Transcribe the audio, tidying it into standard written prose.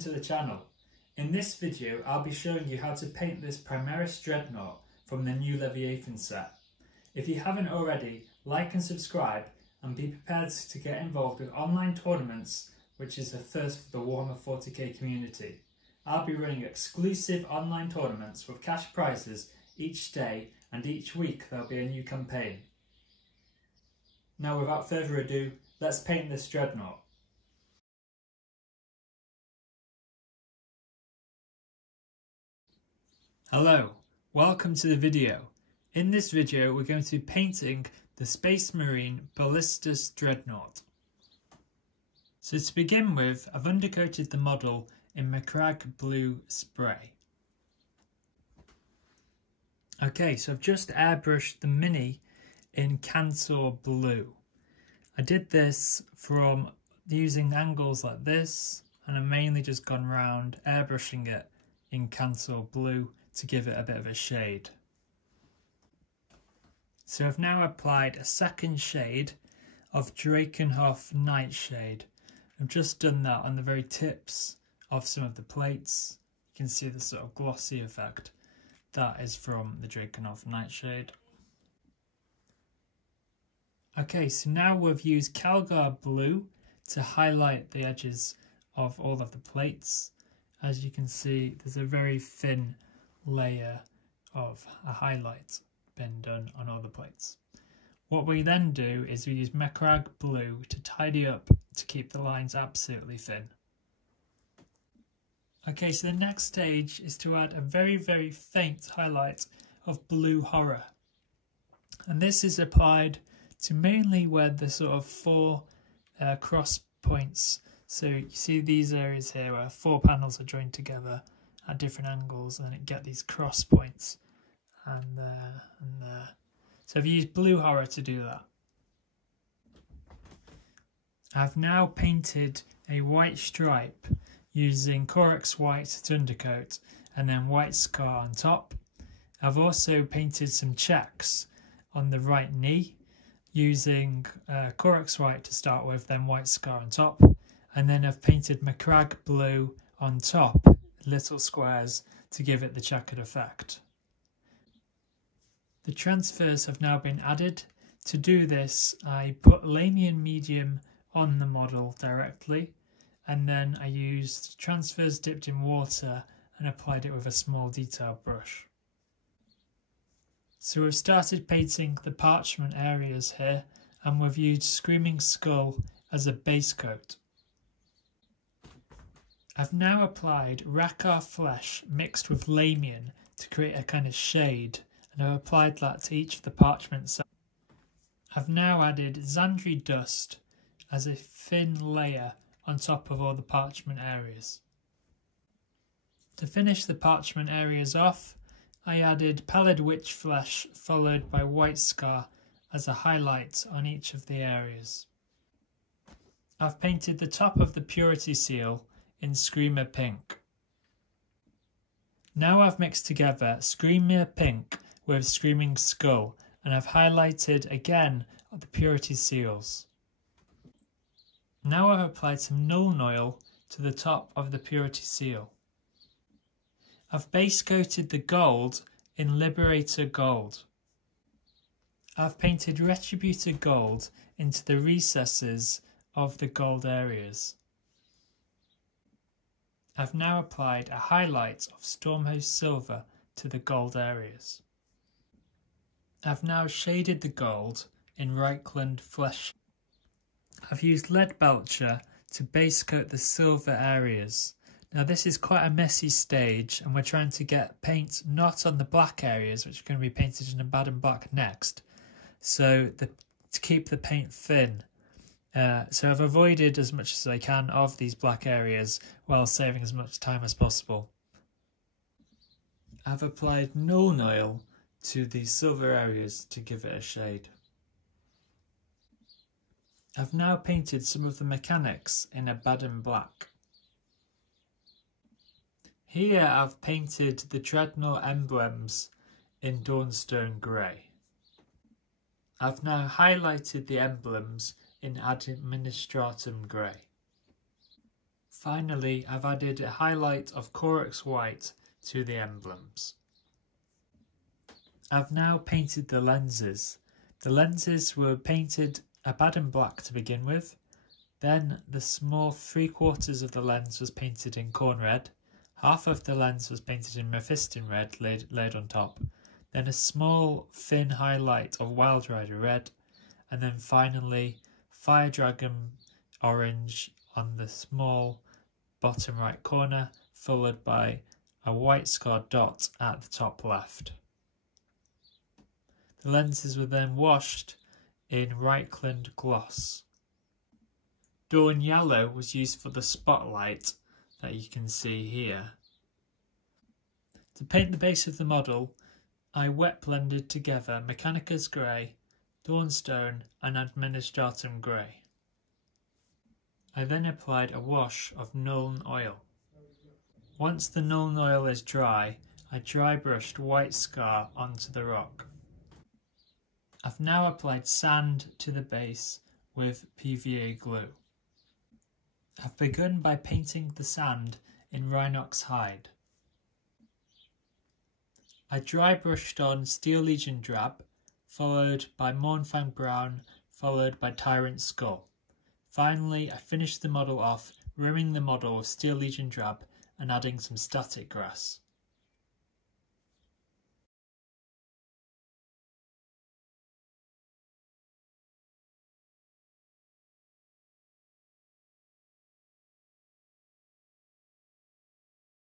welcome to the channel. In this video I'll be showing you how to paint this Primaris Dreadnought from the new Leviathan set. If you haven't already, like and subscribe and be prepared to get involved with online tournaments, which is a first for the Warhammer 40k community. I'll be running exclusive online tournaments with cash prizes each day, and each week there'll be a new campaign. Now without further ado, let's paint this Dreadnought. Hello, welcome to the video. In this video we're going to be painting the Space Marine Ballistus Dreadnought. So to begin with, I've undercoated the model in Macragge Blue Spray. Okay, so I've just airbrushed the Mini in Cantor Blue. I did this from using angles like this, and I've mainly just gone round airbrushing it in Cantor Blue to give it a bit of a shade. So I've now applied a second shade of Drakenhof Nightshade. I've just done that on the very tips of some of the plates. You can see the sort of glossy effect. That is from the Drakenhof Nightshade. Okay, so now we've used Calgar Blue to highlight the edges of all of the plates. As you can see, there's a very thin layer of a highlight been done on all the plates. What we then do is we use Macragge Blue to tidy up to keep the lines absolutely thin. Okay, so the next stage is to add a very faint highlight of Blue Horror, and this is applied to mainly where the sort of four cross points. So you see these areas here where four panels are joined together at different angles, and then it get these cross points and there and there. So I've used Blue Horror to do that. I've now painted a white stripe using Corex White to undercoat and then White Scar on top. I've also painted some checks on the right knee using Corex White to start with, then White Scar on top, and then I've painted Macragge Blue on top, little squares, to give it the checkered effect. The transfers have now been added. To do this, I put Lamian Medium on the model directly, and then I used transfers dipped in water and applied it with a small detail brush. So we've started painting the parchment areas here, and we've used Screaming Skull as a base coat. I've now applied Rakkar Flesh mixed with Lamian to create a kind of shade, and I've applied that to each of the parchment sides. I've now added Zandri Dust as a thin layer on top of all the parchment areas. To finish the parchment areas off, I added Pallid Witch Flesh followed by White Scar as a highlight on each of the areas. I've painted the top of the Purity Seal in Screamer Pink. Now I've mixed together Screamer Pink with Screaming Skull, and I've highlighted again the Purity Seals. Now I've applied some Nuln Oil to the top of the Purity Seal. I've base coated the gold in Liberator Gold. I've painted Retributor Gold into the recesses of the gold areas. I've now applied a highlight of Stormhost Silver to the gold areas. I've now shaded the gold in Reichland Flesh. I've used Leadbelcher to base coat the silver areas. Now this is quite a messy stage, and we're trying to get paint not on the black areas, which are going to be painted in a bad and black next, so to keep the paint thin. So I've avoided as much as I can of these black areas while saving as much time as possible. I've applied Nuln Oil to the silver areas to give it a shade. I've now painted some of the mechanics in a Baden black. Here I've painted the Dreadnought emblems in Dawnstone Grey. I've now highlighted the emblems in Administratum Grey. Finally, I've added a highlight of Corax White to the emblems. I've now painted the lenses. The lenses were painted Abaddon black to begin with, then the small 3/4 of the lens was painted in corn red, half of the lens was painted in mephiston red laid on top, then a small thin highlight of Wild Rider red, and then finally Fire Dragon orange on the small bottom right corner, followed by a white scarred dot at the top left. The lenses were then washed in Reichland gloss. Dawn yellow was used for the spotlight that you can see here. To paint the base of the model, I wet blended together Mechanicus grey, Dawnstone and Administratum grey. I then applied a wash of Nuln oil. Once the Nuln oil is dry, I dry brushed White Scar onto the rock. I've now applied sand to the base with PVA glue. I've begun by painting the sand in Rhinox hide. I dry brushed on Steel Legion drab, followed by Mournfang brown, followed by Tyrant skull. Finally, I finished the model off, rimming the model with Steel Legion drab and adding some static grass.